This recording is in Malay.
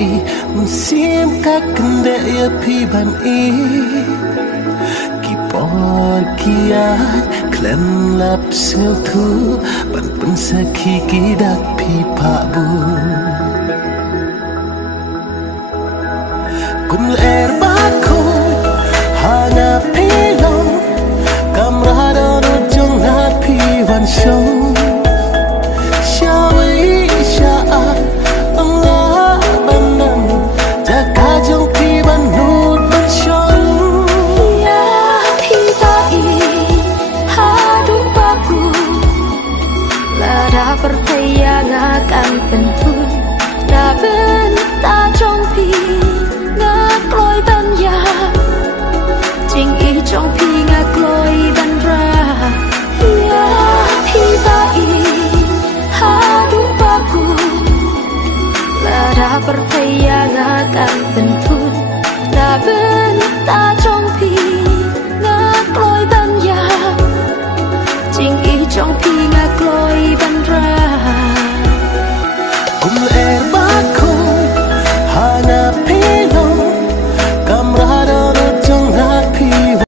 i mun sim ka kende ya pi ban i ki por kiat klem lap sil thu ban pun sakhi ki dak pi pa bu kum er ba ko hana pi long kamrada no jong na pi wan show akan pentun da ben ta trong pi nga kloi ban ya jing i trong pi nga kloi ban ra ya pi ta i ha du ba ku la da percaya nga akan